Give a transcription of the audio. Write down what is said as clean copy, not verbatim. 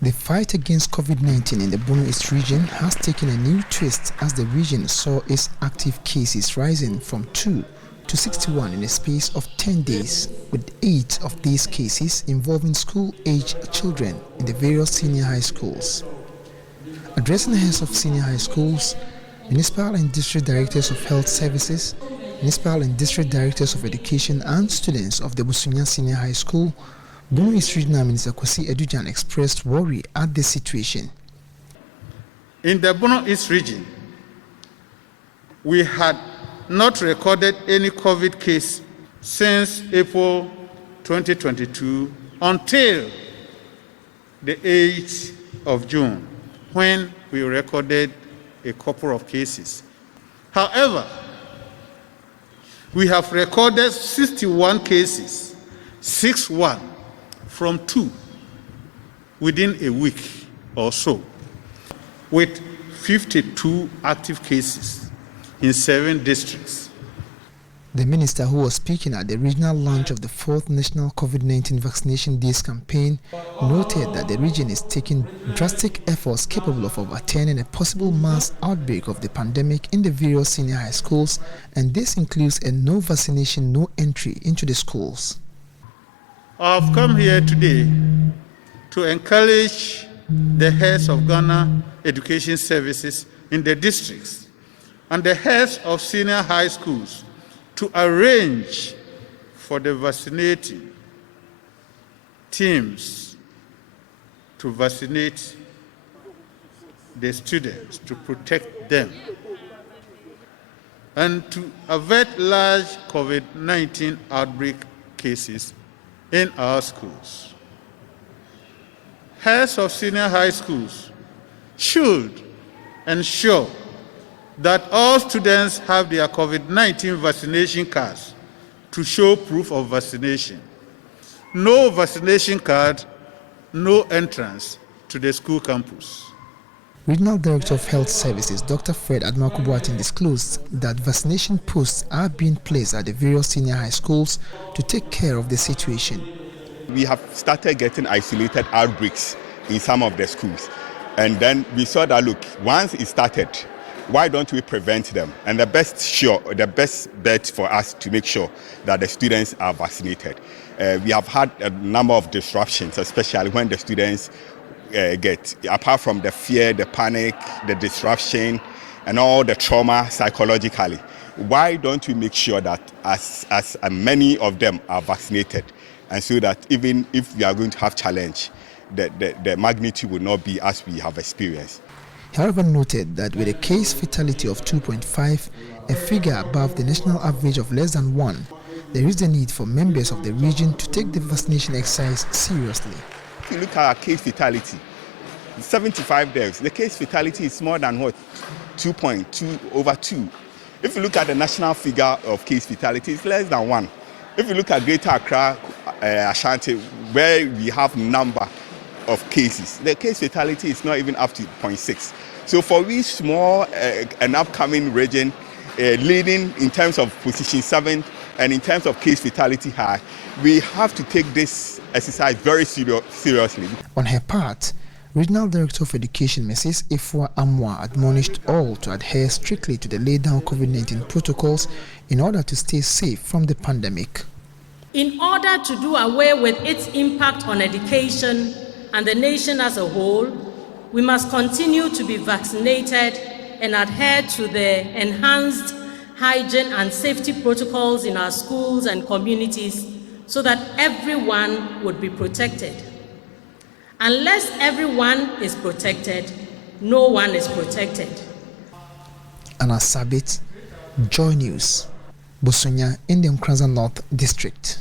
The fight against COVID-19 in the Bono East region has taken a new twist as the region saw its active cases rising from 2 to 61 in a space of 10 days, with 8 of these cases involving school-aged children in the various senior high schools. Addressing the heads of senior high schools, municipal and district directors of health services, municipal and district directors of education and students of the Busunya Senior High School, Bono East Regional Minister Kwasi Edujan expressed worry at the situation. In the Bono East region, we had not recorded any COVID case since April 2022 until the 8th of June, when we recorded a couple of cases. However, we have recorded 61 cases, 61 from 2 within a week or so, with 52 active cases in 7 districts. The minister, who was speaking at the regional launch of the 4th National COVID-19 Vaccination Days campaign, noted that the region is taking drastic efforts capable of overturning a possible mass outbreak of the pandemic in the various senior high schools, and this includes a no vaccination, no entry into the schools. I've come here today to encourage the heads of Ghana Education Services in the districts and the heads of senior high schools to arrange for the vaccinating teams to vaccinate the students, to protect them, and to avert large COVID-19 outbreak cases in our schools. Heads of senior high schools should ensure that all students have their COVID-19 vaccination cards to show proof of vaccination. No vaccination card, no entrance to the school campus. Regional Director of Health Services, Dr. Fred Admakubuatin, disclosed that vaccination posts are being placed at the various senior high schools to take care of the situation. We have started getting isolated outbreaks in some of the schools. And then we saw that, look, once it started, why don't we prevent them? And the best bet for us to make sure that the students are vaccinated. We have had a number of disruptions, especially when the students apart from the fear, the panic, the disruption, and all the trauma psychologically. Why don't we make sure that as many of them are vaccinated, and so that even if we are going to have challenge, the magnitude will not be as we have experienced. He however noted that with a case fatality of 2.5, a figure above the national average of less than 1, there is the need for members of the region to take the vaccination exercise seriously. If you look at our case fatality, 75 deaths. The case fatality is more than what? 2.2 over 2. If you look at the national figure of case fatality, it's less than 1. If you look at Greater Accra, Ashanti, where we have number of cases, the case fatality is not even up to 0.6. So for we small and upcoming region, leading in terms of position 7 and in terms of case fatality high, we have to take this exercise very seriously. On her part, Regional Director of Education Mrs. Ifwa Amwa admonished all to adhere strictly to the laid down COVID-19 protocols in order to stay safe from the pandemic. In order to do away with its impact on education and the nation as a whole, we must continue to be vaccinated and adhere to the enhanced hygiene and safety protocols in our schools and communities so that everyone would be protected. Unless everyone is protected, no one is protected. Anna Sabit, Joy News, Busunya in the Nkranza North District.